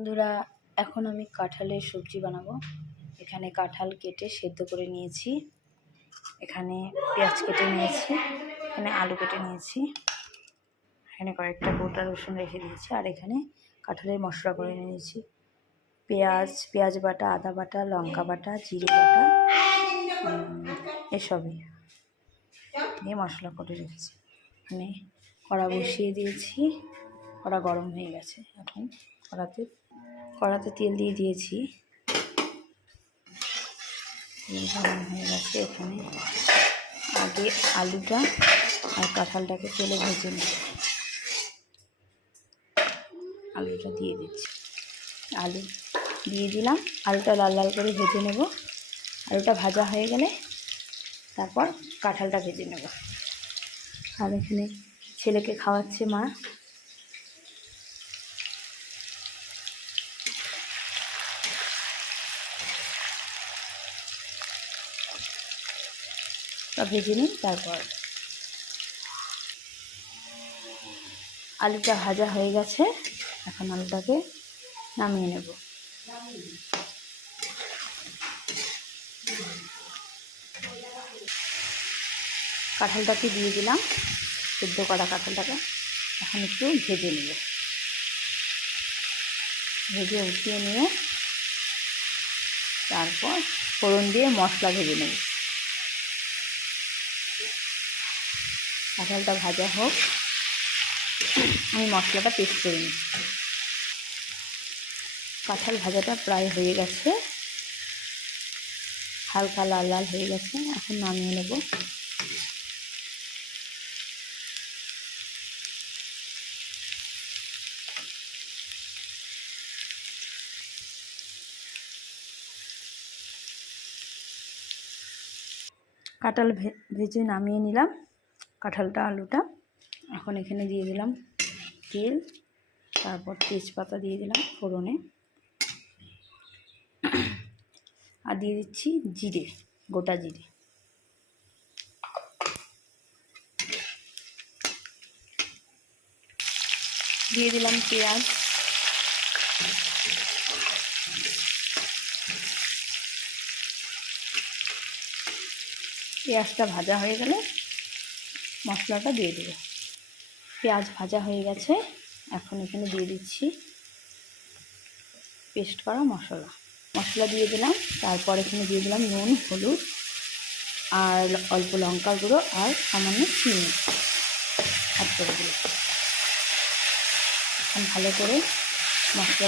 বন্ধুরা, এখন আমি কাঁঠালের সবজি বানাবো। এখানে কাঁঠাল কেটে সেদ্ধ করে নিয়েছি, এখানে পেঁয়াজ কেটে নিয়েছি, এখানে আলু কেটে নিয়েছি, এখানে কয়েকটা গোটা রসুন রেখে দিয়েছি, আর এখানে কাঁঠালের মশলা করে নিয়েছি। পেঁয়াজ বাটা, আদা বাটা, লঙ্কা বাটা, জিরে বাটা, এসবই দিয়ে মশলা করে রেখেছি। এখানে কড়া বসিয়ে দিয়েছি, কড়া গরম হয়ে গেছে। এখন কড়াতে তেল দিয়ে দিয়েছি, তেল গরম হয়ে গেছে। এখানে আগে আলুটা আর কাঁঠালটাকে তেলে ভেজে নেব। আলুটা দিয়ে দিচ্ছি, আলু দিয়ে দিলাম, আলুটা লাল লাল করে ভেজে নেব। আলুটা ভাজা হয়ে গেলে তারপর কাঁঠালটা ভেজে নেব। আর এখানে ছেলেকে খাওয়াচ্ছে মা। ভেজে নিই। তারপর আলুটা ভাজা হয়ে গেছে, এখন আলুটাকে নামিয়ে নেব। কাঁঠালটাকে দিয়ে দিলাম, সেদ্ধ করা কাঁঠালটাকে এখন একটু ভেজে নেব। ভেজে উঠিয়ে নিয়ে তারপর ফোড়ন দিয়ে মশলা ভেজে নেব। কাঁঠালটা ভাজা হোক, আমি মশলাটা পেস্ট করে নিচ্ছি। কাঁঠাল ভাজাটা প্রায় হয়ে গেছে, হালকা লাল লাল হয়ে গেছে, এখন নামিয়ে নেব। কাঁঠাল ভেজে নামিয়ে নিলাম, কাঁঠালটা আলুটা। এখন এখানে দিয়ে দিলাম তেল, তারপর তেজপাতা দিয়ে দিলাম ফোড়নে, আর দিয়ে দিচ্ছি জিরে, গোটা জিরে। দিয়ে দিলাম পেঁয়াজ, পেঁয়াজটা ভাজা হয়ে গেলে মশলাটা দিয়ে দেবো। পেঁয়াজ ভাজা হয়ে গেছে, এখন এখানে দিয়ে দিচ্ছি পেস্ট করা মশলা দিয়ে দিলাম। তারপর এখানে দিয়ে দিলাম নুন, হলুদ, আর অল্প লঙ্কা গুঁড়ো, আর সামান্য চিনি অ্যাড করে দিলাম। এখন ভালো করে মশলা